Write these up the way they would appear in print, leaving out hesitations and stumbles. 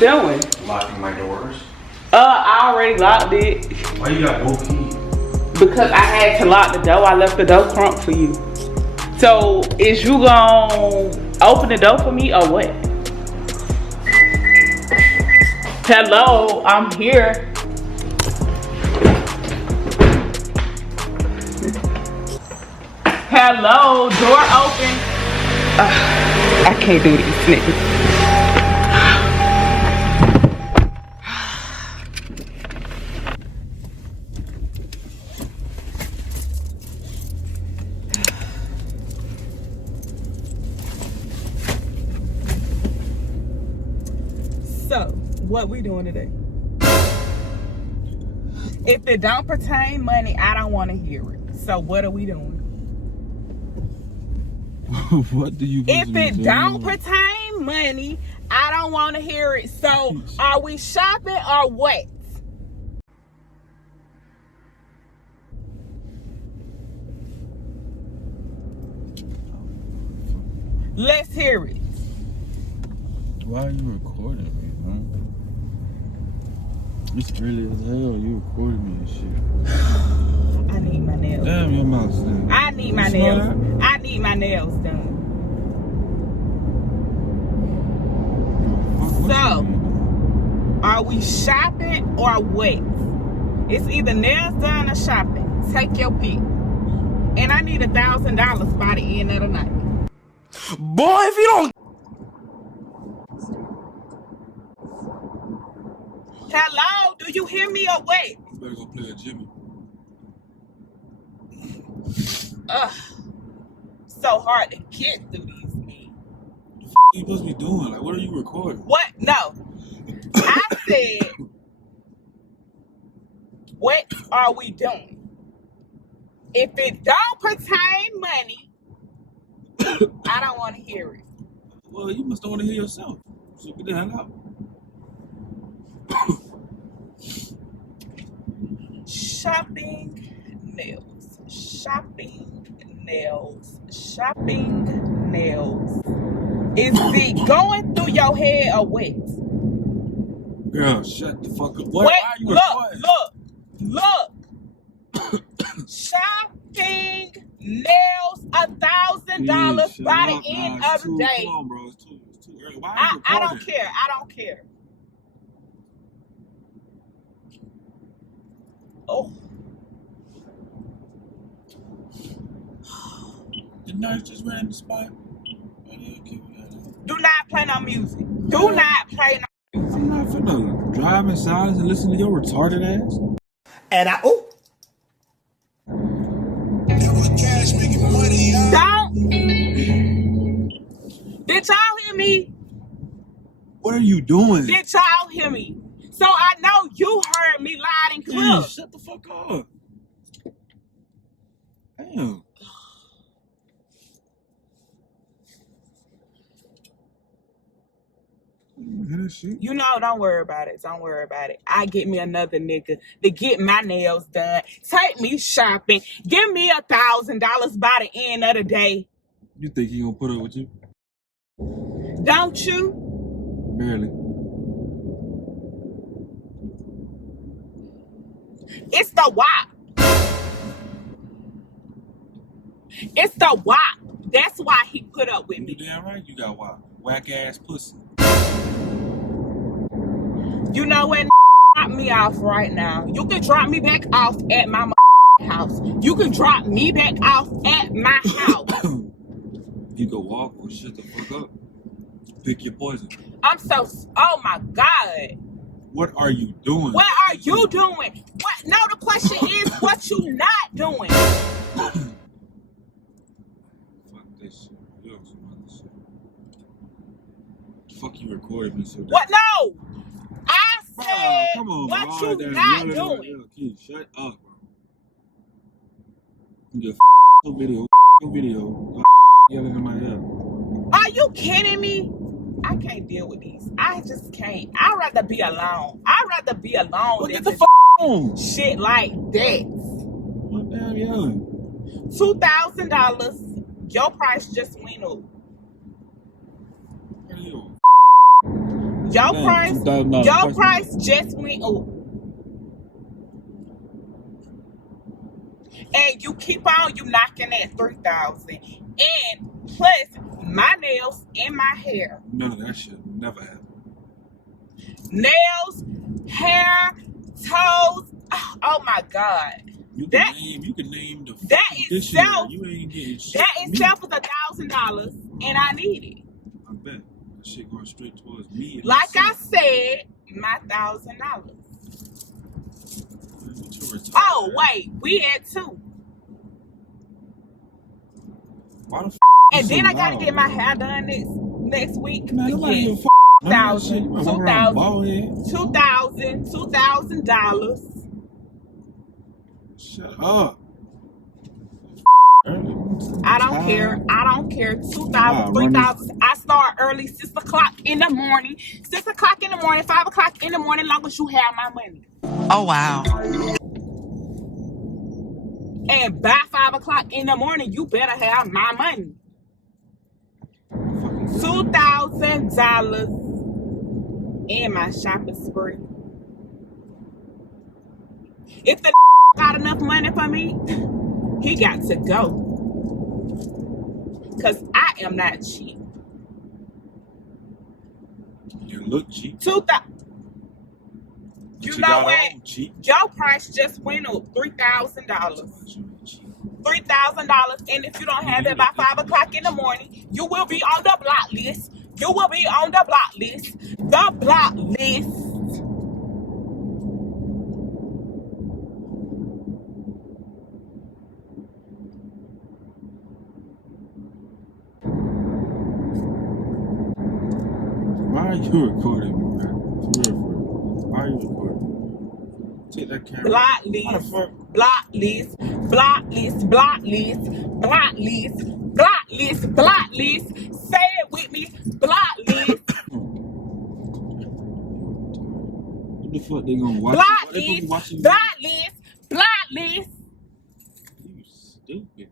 doing? Locking my doors. I already locked it. Why you got both keys? Because I had to lock the door. I left the door crump for you. So, is you gonna open the door for me or what? Hello, I'm here. Hello, door open. I can't do this, nigga. So, what we doing today? If it don't pertain money, I don't want to hear it. So, what are we doing? What do you? If it don't pertain money, I don't want to hear it. So, are we shopping or what? Let's hear it. Why are you recording me, man? It's early as hell. You recording me and shit. I need my nails. Damn, your mouth's done. I need my nails. I need my nails done. So, are we shopping or what? It's either nails done or shopping. Take your pick. And I need $1,000 by the end of the night. Boy, if you don't. Hello, do you hear me or what? You better go play a Jimmy. Ugh, so hard to get through these men. What you supposed to be doing? Like, what are you recording? What? No. I said, what are we doing? If it don't pertain money, I don't want to hear it. Well, you must don't want to hear yourself. So get the hell out. Shopping nails. Shopping nails. Shopping nails. Is it going through your head or what? Girl, shut the fuck up. What? Why are you recording? Look. Shopping nails, $1,000 by the end of the day. Come on, bro. It's too early. Why are you recording? I don't care. I don't care. Oh. The nurse just ran the spot. Do not play no music. Do not play no music. I'm not finna drive in silence and listen to your retarded ass. And I. Don't. Did y'all hear me? What are you doing? Did y'all hear me? So I know you heard me loud and clear. Shut the fuck up. Damn. You hear that shit? You know, don't worry about it. Don't worry about it. I get me another nigga to get my nails done. Take me shopping. Give me $1,000 by the end of the day. You think he gonna put up with you? Don't you? Barely. It's the WAP. It's the WAP. That's why he put up with me. You damn right you got whack ass pussy. You know what? Drop me off right now. You can drop me back off at my house. You can drop me back off at my house. You go walk or shut the fuck up. Pick your poison. Oh my God. What are you doing? What are you doing? What? No, the question is, what you not doing? Fuck this shit. You don't some other shit. Fuck you recorded me so that. What? No. I said, come on, what bro. you not doing? Kid, shut up, bro. You get video, yelling in my ear. Are you kidding me? I can't deal with these. I just can't. I'd rather be alone. Well, than get the to fuck on. shit like that. What damn yelling? $2,000. Your price just went up. Your Damn, price, $2,000 your price just went up. And you keep on, you knocking at 3,000. And plus my nails and my hair. None of that shit never happened. Nails, hair, toes. Oh my God. You can name the that dictionary. itself, You ain't getting shit. That itself is $1,000, and I need it. I bet that shit going straight towards me. Like I said, my $1,000. Oh wait, we at 2. Why the f? And then so I gotta loud, get my hair done next week. Man, nobody Yes. give a f. $2,000. Shut up. I don't care. 2,000, 3,000. I start early, 6 o'clock in the morning. 6 o'clock in the morning, 5 o'clock in the morning, long as you have my money. Oh, wow. And by 5 o'clock in the morning, you better have my money. $2,000 in my shopping spree. If the got enough money for me, he got to go. Because I am not cheap. You look cheap. 2,000. You know what? Cheap. Your price just went up $3,000. $3,000. And if you don't have it by 5 o'clock in the morning, you will be on the block list. You will be on the block list. The block list. Why are you recording me, man? Why are you recording me? Take that camera. Block list. Block list. Block list. Block list. Block list. Block list. Block list. Say it with me. Block list. What the fuck they gonna watch? Block list. Block list. Block list. You stupid.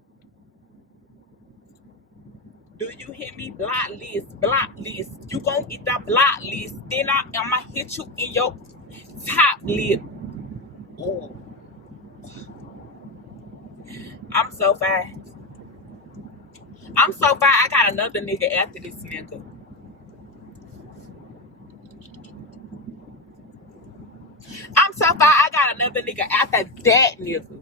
Do you hear me? Block list. Block list. You gonna get the block list. Then I'ma hit you in your top lip. Oh. I'm so fine. I got another nigga after this nigga. I'm so fine. I got another nigga after that nigga.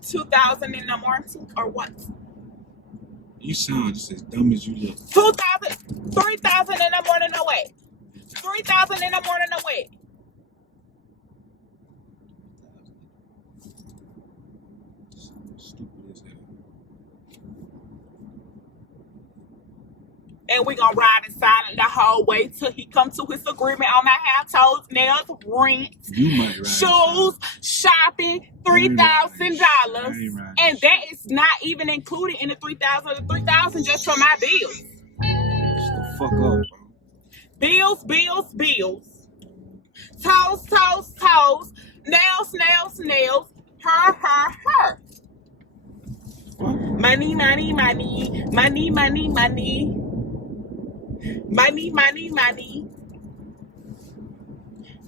$2,000 in the morning or what? You sound just as dumb as you look. 2,000, 3,000 in the morning away. 3,000 in the morning away. Stupid as hell. And we gonna ride in silent the whole way till he come to his agreement on my hair, toes, nails, rent, shoes, shopping, $3,000, and that is not even included in the 3,000. The 3,000 just for my bills. Shut the fuck up, bro. Bills, bills, bills. Toes, toes, toes. Nails, nails, nails. Her, her, her. What? Money, money, money. Money, money, money. Money, money, money.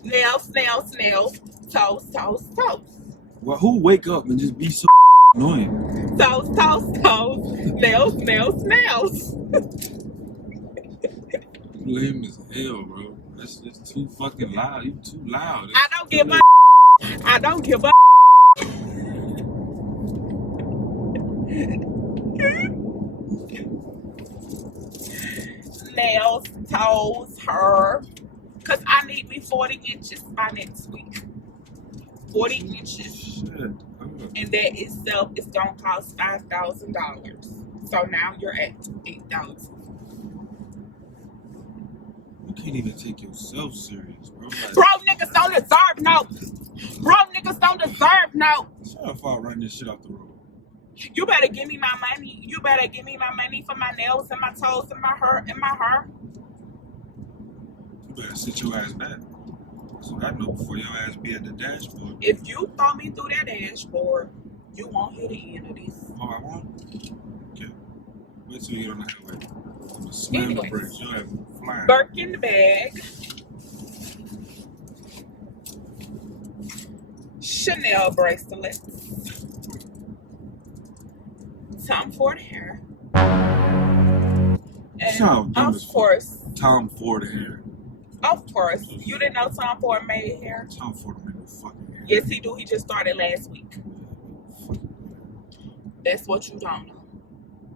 Nails, nails, nails. Toes, toes, toes. Well, who wake up and just be so annoying? Toes, toes, toes. Nails, nails, nails. Lame as hell, bro. That's just too fucking loud. You too loud. I don't give a. I don't give a. Nails, toes, her. Because I need me 40 inches by next week. 40 inches. Shit. And that itself is going to cost $5,000. So now you're at $8,000. You can't even take yourself serious, bro. Like, Bro, niggas don't deserve no. Bro, niggas don't deserve no. shut up before I run this shit off the road. You better give me my money. You better give me my money for my nails and my toes and my hair and my hair. You better sit your ass back. So I know before your ass be at the dashboard. If you throw me through that dashboard, you won't hit the end of this. Oh, I won't? Okay. Wait till you get on the highway. I'm gonna slam the brakes. You'll have flying. Birkin the bag. Chanel bracelets. Tom Ford hair. And of course, Tom Ford hair. Of course. You didn't know Tom Ford made hair? Tom Ford made no fucking hair. Yes, he do. He just started last week. That's what you don't know.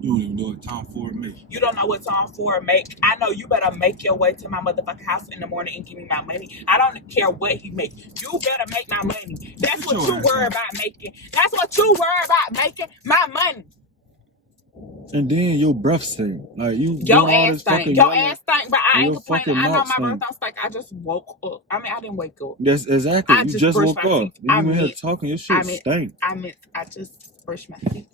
You don't even know what Tom Ford make. You don't know what Tom Ford make. I know you better make your way to my motherfucking house in the morning and give me my money. I don't care what he make. You better make my money. That's what you worry about making. That's what you worry about making, my money. And then your breath stink. Like you. Your ass stink. Your ass stink, but I ain't complaining. I know my breath don't stink. I just woke up. I mean, I didn't wake up. That's exactly. You just woke up. You in here talking. Your shit stink. I just brushed my teeth.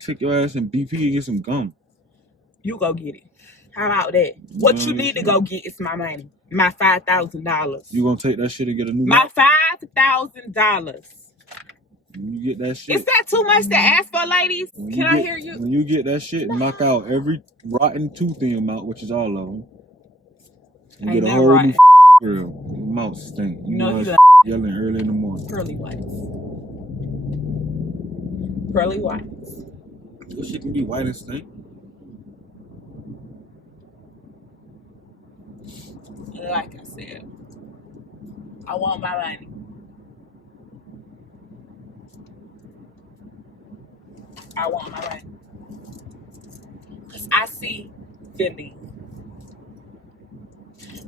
Take your ass in BP and get some gum. You go get it. How about that? What you need to go get is my money. My $5,000. You gonna take that shit and get a new My $5,000. When you get that shit. Is that too much to ask for, ladies? Can I hear you? When you get that shit, knock out every rotten tooth in your mouth, which is all of them. And get a whole new grill. Your mouth stink. You know you yelling early in the morning. Pearly whites. Pearly whites. Your shit can be white and stink. Like I said, I want my money. I want my money. Because I see feeling.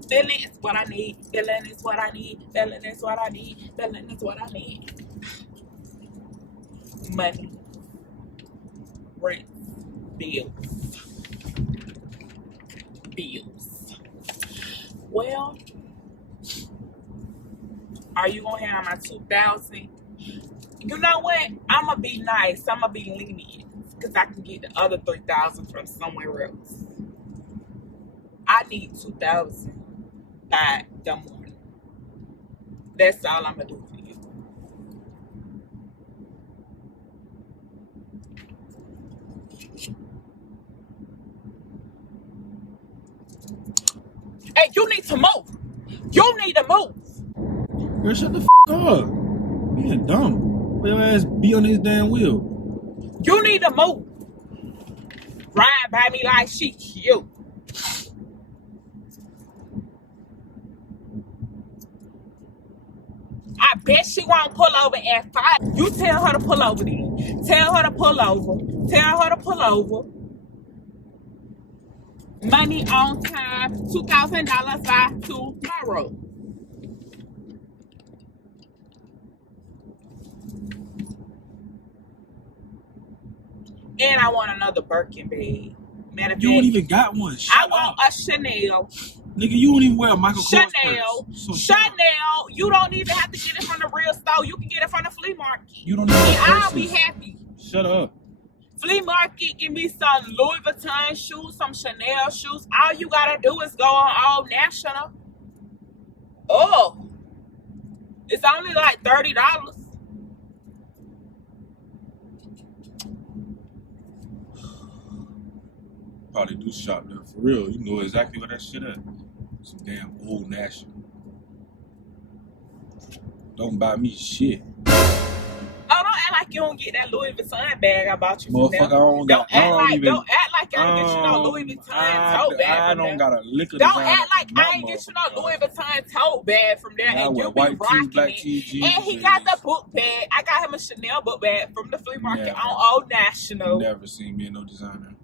Feeling is what I need. Feeling is what I need. Feeling is what I need. Feeling is what I need. Money. Rent. Bills. Well, are you going to have my 2,000? You know what? I'm going to be nice. I'm going to be lenient because I can get the other 3,000 from somewhere else. I need 2,000 by the morning. That's all I'm going to do for you. Hey, you need to move. You need to move. Girl, shut the up. Being dumb. Your ass be on this damn wheel. You need to move. Ride by me like she cute. I bet she won't pull over at 5. You tell her to pull over then. Tell her to pull over. Tell her to pull over. Money on time. $2,000 by tomorrow. And I want another Birkin bag. Matter of fact, you don't even got one. I want a Chanel. Nigga, you don't even wear a Michael Kors Chanel. Chanel. You don't even have to get it from the real store. You can get it from the flea market. You don't even. And I'll be happy. Shut up. Flea market, give me some Louis Vuitton shoes, some Chanel shoes. All you gotta do is go on Old National. Oh, it's only like $30. Probably do shop there for real. You know exactly where that shit at. Some damn Old National. Don't buy me shit. Oh, don't act like you don't get that Louis Vuitton bag I bought you. Motherfucker, don't act like you don't get you no Louis Vuitton tote bag. I don't got a lick of Don't act like I ain't get you no Louis Vuitton tote bag from there, and you be rocking it. And he got the book bag. I got him a Chanel book bag from the flea market on Old National. Never seen me in no designer.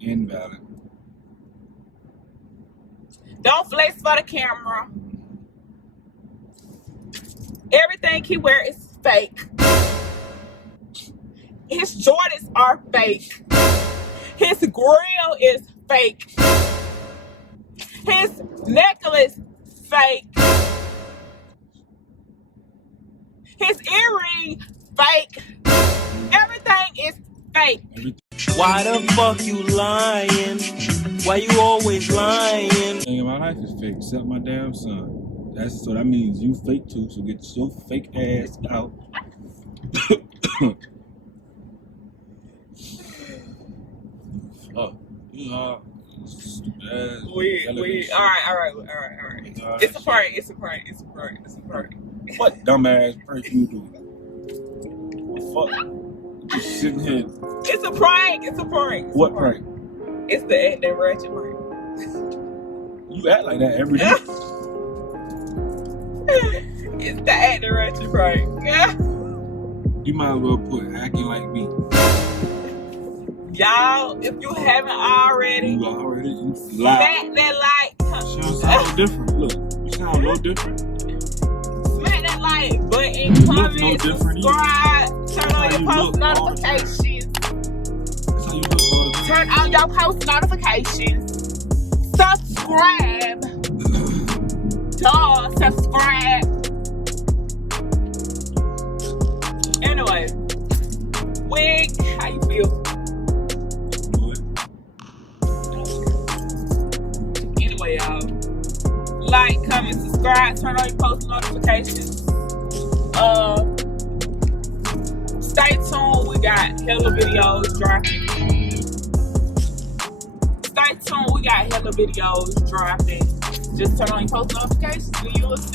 Invalid. Don't flex for the camera. Everything he wear is fake. His Jordans are fake. His grill is fake. His necklace fake. His earring fake. Everything is fake. Why the fuck you lying? Why you always lying? Everything in my life is fake, except my damn son. So that means you fake too, so get your fake ass out. Oh, you are stupid ass. All right. It's a prank. What dumbass prank you doing? What the fuck? Just sitting here. It's a prank. What prank? It's the that Ratchet prank. You act like that every day. It's the Ratchet prank. Yeah. You might as well put acting like me. Y'all, if you haven't already, You smack lie. that like. She don't sound different. Look, you sound a little different. Smack that like button, You look no comment, different either. subscribe, turn on your you post look all the time. notifications. That's how you look all the time. Turn on your post notifications. Subscribe. Subscribe. Anyway, Wig, how you feel? Good. Anyway, y'all, like, comment, subscribe, turn on your post notifications. Stay tuned. We got hella videos dropping. Just turn on your post notifications and you will see